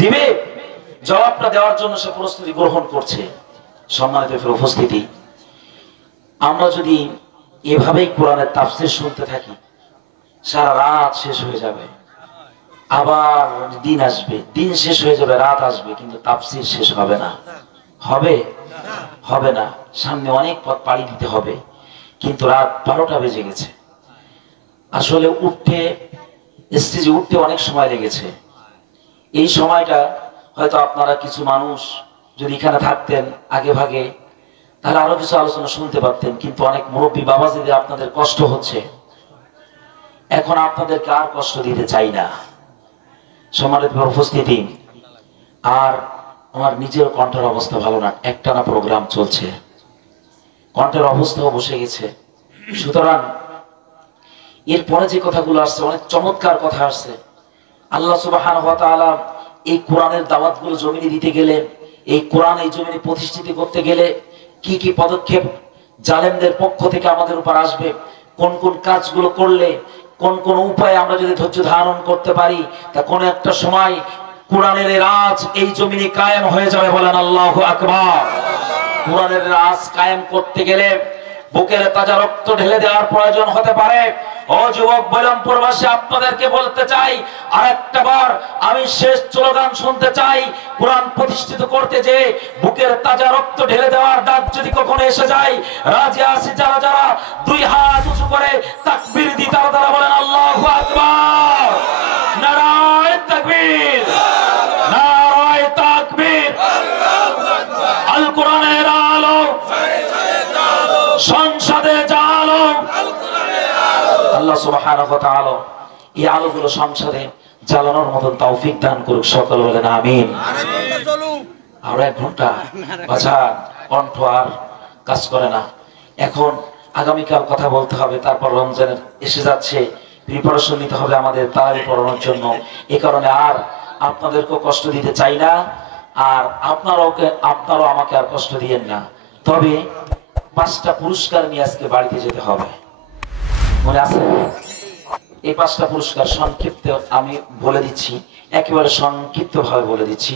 দিবে, জবাবটা দেওয়ার জন্য সে প্রস্তুতি গ্রহণ করছে। সম্মানিত উপস্থিতি, আমরা যদি এভাবেই কোরআনের তাফসীর শুনতে থাকি, সারা রাত শেষ হয়ে যাবে, আবার দিন আসবে, দিন শেষ হয়ে যাবে, রাত আসবে, কিন্তু তাফসীর শেষ হবে না। হবে? হবে না। সামনে অনেক পথ পাড়ি দিতে হবে, কিন্তু রাত 12টা বেজে গেছে। আসলে স্টেজে উঠতে অনেক সময় লেগেছে। এই সময়টা হয়তো আপনারা কিছু মানুষ যদি এখানে থাকতেন আগে ভাগে, তাহলে আরো কিছু আলোচনা শুনতে পারতেন, কিন্তু অনেক মুরব্বী বাবাজিদের আপনাদের কষ্ট হচ্ছে। এখন আপনাদেরকে আর কষ্ট দিতে চাই না। সম্মানিত উপস্থিতি, আর আমার নিজের কণ্ঠের অবস্থা ভালো না, একটানা প্রোগ্রাম চলছে, কণ্ঠের অবস্থাও বসে গেছে। সুতরাং এরপরে যে কথাগুলো আসছে অনেক চমৎকার কথা আসছে। আল্লাহ সুবহানাহু ওয়া তাআলা এই কোরআনের দাওয়াতগুলো জমিনে দিতে গেলে, এই কোরআন এই জমিনে প্রতিষ্ঠিত করতে গেলে কি কি পদক্ষেপ জালেমদের পক্ষ থেকে আমাদের উপর আসবে, কোন কোন কাজগুলো করলে, কোন কোন উপায়ে আমরা যদি ধৈর্য ধারণ করতে পারি, তা কোন একটা সময় কোরআনের রাজ এই জমিনে কায়েম হয়ে যাবে। বলেন আল্লাহু আকবার। কোরআনের রাজ কায়েম করতে গেলে বুকের তাজা রক্ত ঢেলে দেওয়ার প্রয়োজন হতে পারে। ও যুবক বৈরামপুরবাসী, আপনাদেরকে বলতে চাই, আরেকটা বার আমি শেষ স্লোগান শুনতে চাই। কোরআন প্রতিষ্ঠিত করতে যে বুকের তাজা রক্ত ঢেলে দেওয়ার ডাক যদি কখনো এসে যায়, রাজি আছি যারা যারা দুই হাত উঁচু করে তাকবীর দি, তারা তারা বলেন আল্লাহু আকবার। নারায়ে তাকবীর, নারায়ে তাকবীর। আল কোরআনের আলো সংসদে জালো। আল্লাহ সুবহানাহু ওয়া তাআলা এই আলোগুলো সংসদে জ্বালানোর মতন তৌফিক দান করুক, সকল বলেন আমিন। আর 1 ঘন্টা বাছা, কণ্ঠ আর কাজ করে না। এখন আগামীকাল কথা বলতে হবে, তারপর রমজানের এসে যাচ্ছে, প্রিপারেশন নিতে হবে আমাদের তারাবি পড়ানোর জন্য। এই কারণে আর আপনাদেরকে কষ্ট দিতে চাই না, আর আপনারাও আমাকে আর কষ্ট দিয়েন না। তবে 5টা পুরস্কার নিয়ে আজকে বাড়িতে যেতে হবে, মনে আছে? এই 5টা পুরস্কার সংক্ষিপ্ত আমি বলে দিচ্ছি, একেবারে সংক্ষিপ্ত ভাবে বলে দিচ্ছি।